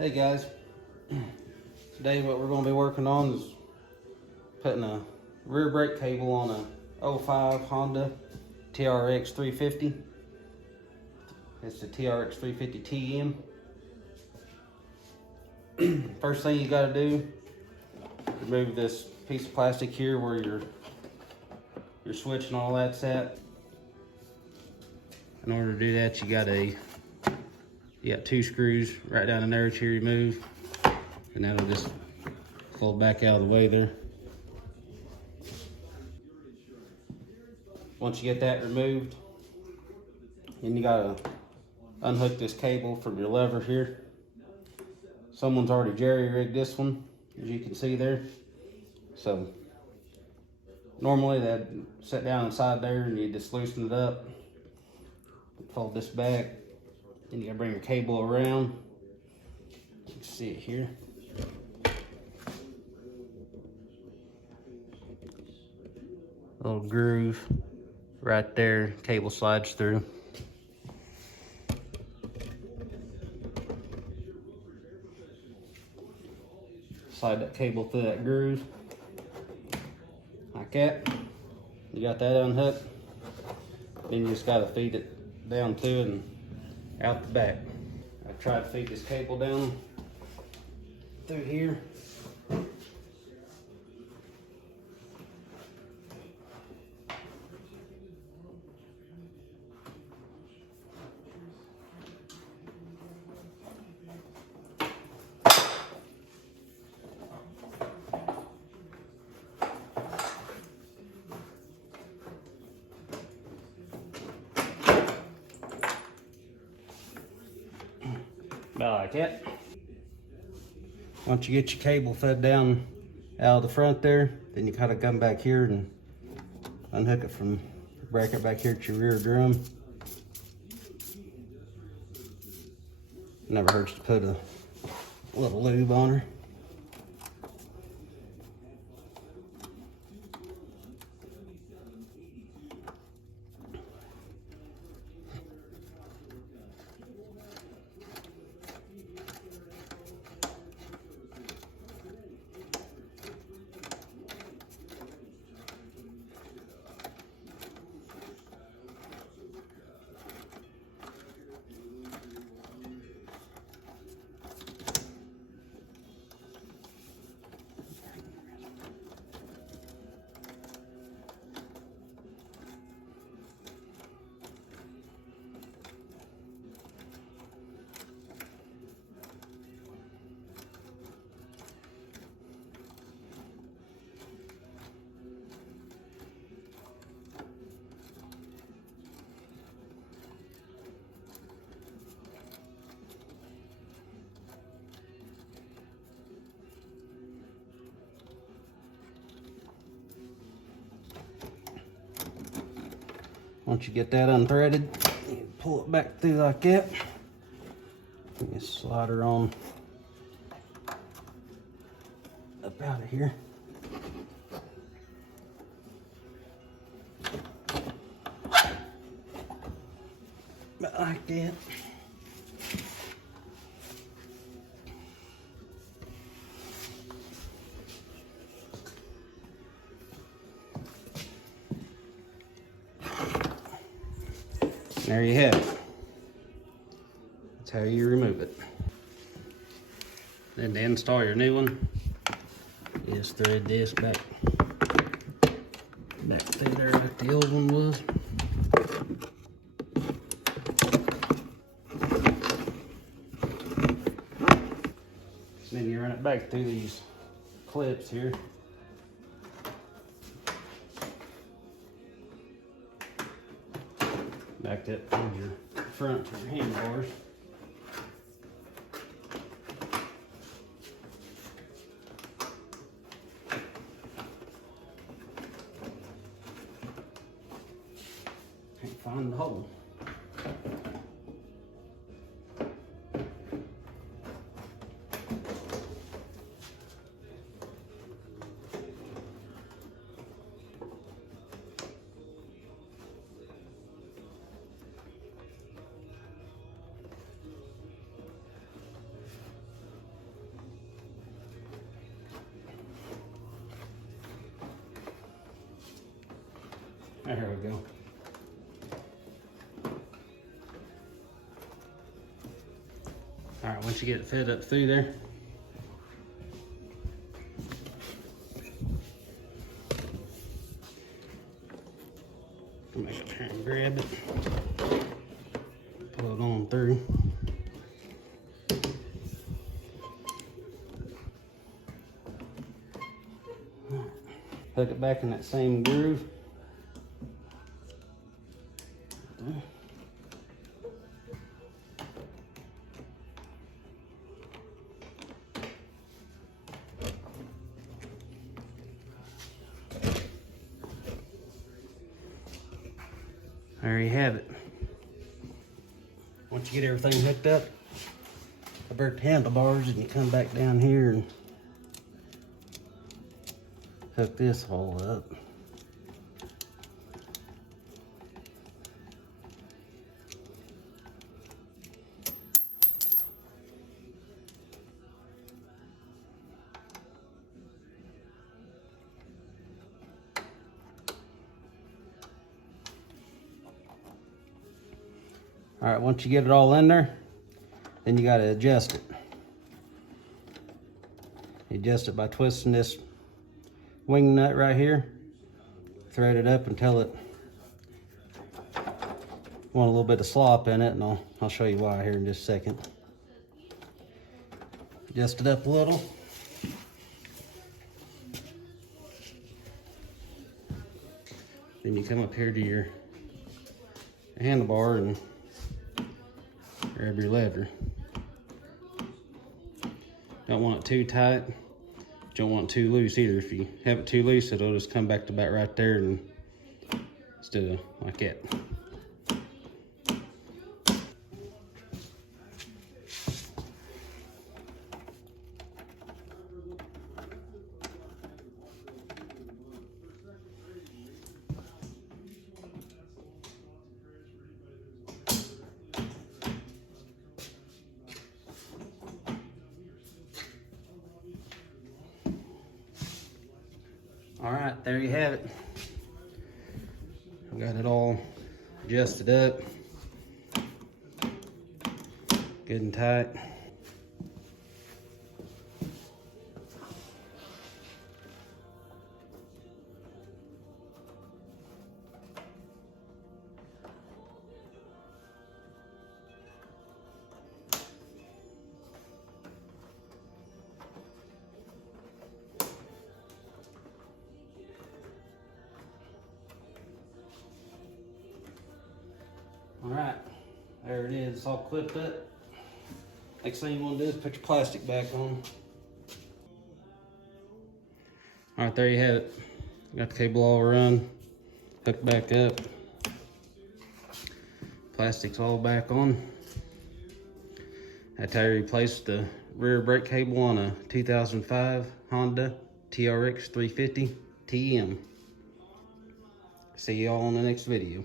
Hey guys, today what we're going to be working on is putting a rear brake cable on a 05 Honda TRX 350. It's the TRX 350 TM. First thing you got to do, remove this piece of plastic here where your switch and all that's at. In order to do that, you got two screws right down in there to remove, and that'll just fold back out of the way there. Once you get that removed, then you gotta unhook this cable from your lever here. Someone's already jerry-rigged this one, as you can see there. So normally they'd sit down inside there and you just loosen it up, fold this back, then you gotta bring your cable around. You can see it here. Little groove right there, cable slides through. Slide that cable through that groove, like that. You got that unhooked. Then you just gotta feed it down to it and out the back. I tried to feed this cable down through here. About like that. Once you get your cable fed down out of the front there, then you kind of come back here and unhook it from the bracket back here at your rear drum. Never hurts to put a little lube on her. Once you get that unthreaded, you pull it back through like that. You slide her on up out of here. About like that. There you have it. That's how you remove it. Then to install your new one, you just thread this back through there like the old one was. Then you run it back through these clips here. Back that towards your front to your handlebars. Can't find the hole. There we go. All right, once you get it fed up through there, come back up here and grab it, pull it on through. Hook it back in that same groove. There you have it. Once you get everything hooked up, avert the handlebars and you come back down here and hook this hole up. All right, once you get it all in there, then you got to adjust it. You adjust it by twisting this wing nut right here, thread it up until it want a little bit of slop in it, and I'll show you why here in just a second. Adjust it up a little. Then you come up here to your handlebar and grab your lever. Don't want it too tight. Don't want it too loose either. If you have it too loose, it'll just come back to about right there and instead of like that. All right, there you have it. I've got it all adjusted up, good and tight. All right, there it is, it's all clipped up. Next thing you want to do is put your plastic back on. All right, there you have it. Got the cable all run, hooked back up. Plastic's all back on. That's how you replace the rear brake cable on a 2005 Honda TRX 350 TM. See y'all on the next video.